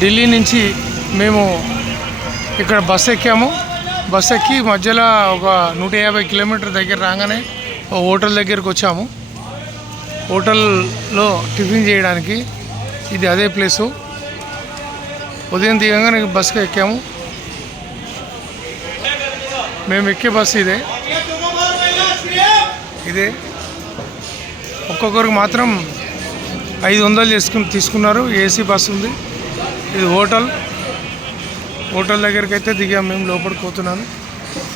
ఢిల్లీ నుంచి మేము ఇక్కడ బస్సు ఎక్కాము. బస్సు ఎక్కి మధ్యలో ఒక 150 కిలోమీటర్ దగ్గర రాగానే ఒక హోటల్ దగ్గరికి వచ్చాము. హోటల్లో టిఫిన్ చేయడానికి ఇది అదే ప్లేసు. ఉదయం దిగంగానే బస్సుకి ఎక్కాము. మేము ఎక్కే బస్సు ఇదే. ఒక్కొక్కరికి మాత్రం 500 తీసుకున్నారు. ఏసీ బస్సు ఉంది. ఇది హోటల్ దగ్గరికి అయితే దిగాము. మేము లోపలికి పోతున్నాను.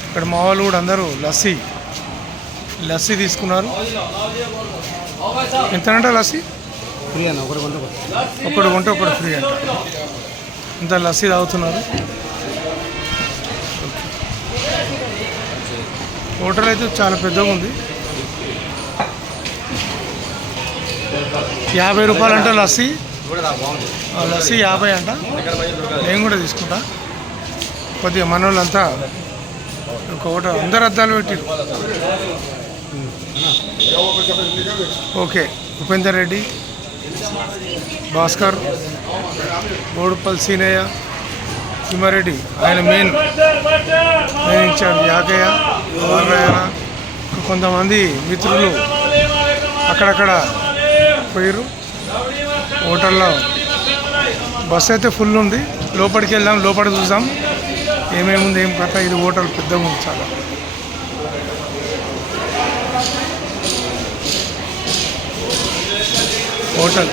ఇక్కడ మా వాళ్ళు కూడా అందరూ లస్సీ తీసుకున్నారు. ఎంతనంట లస్సీ? ఫ్రీ అన్న, ఒకటి కొంటే ఒకటి ఫ్రీ అంట. ఇంత లస్సీ తాగుతున్నారు. హోటల్ అయితే చాలా పెద్దగా ఉంది. 50 రూపాయలు అంట లస్సీ. లస్సీ 50 అంట. నేను కూడా తీసుకుంటా. కొద్దిగా మన వాళ్ళంతా ఒక హోటల్ అందరు అద్దాలు పెట్టారు. ఓకే, ఉపేందర్ రెడ్డి, భాస్కర్, బోడుపల్లి సీనయ్య, తిమ్మారెడ్డి ఆయన మెయిన్ ఇన్ఛార్జ్, యాకయ్య, బాలరాయన, కొంతమంది మిత్రులు అక్కడక్కడ పోయారు. హోటల్లో బస్సు అయితే ఫుల్ ఉంది. లోపలికి వెళ్దాం, లోపల చూద్దాం ఏమేముంది ఏం కథ. ఇది హోటల్ పెద్దగా ఉంది చాలా. హోటల్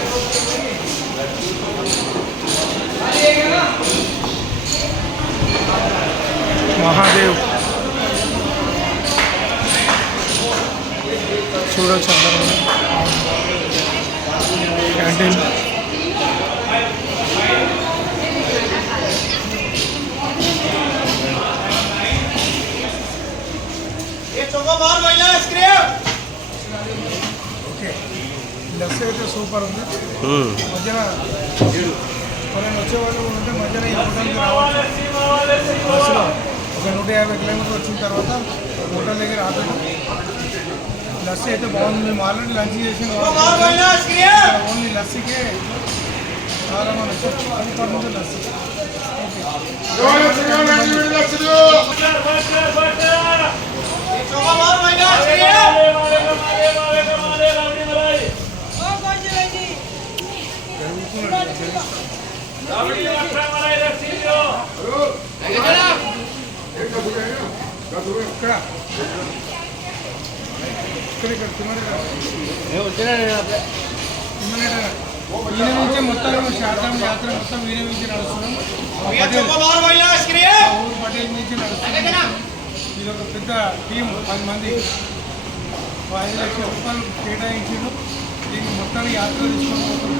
మహాదేవ్ చూడొచ్చు అందరూ. Canteen okay. లస్సీ అయితే సూపర్ ఉంది. మధ్యన మనం వచ్చేవాళ్ళు ఉంటే మధ్యన ఈ హోటల్కి రావాలి. బస్సులో ఒక 150 కిలోమీటర్లు వచ్చిన తర్వాత హోటల్ దగ్గర ఆపేది. లస్సీ అయితే బాగుంది. మేము ఆల్రెడీ లంచ్ చేసాం. ఓన్లీ లస్సీకే చాలా మంది సూపర్ ఉంది లస్సీ. ఈయన నుంచే మొత్తం శాతం యాత్ర మొత్తం ఈయన నుంచి నడుస్తున్నాం. ఊరు పటేల్ నుంచి నడుస్తున్నాం. ఇది ఒక పెద్ద టీం, 10 మంది 5 లక్షల రూపాయలు కేటాయించారు. దీన్ని మొత్తాన్ని యాత్ర తీసుకొని పోతున్నాం.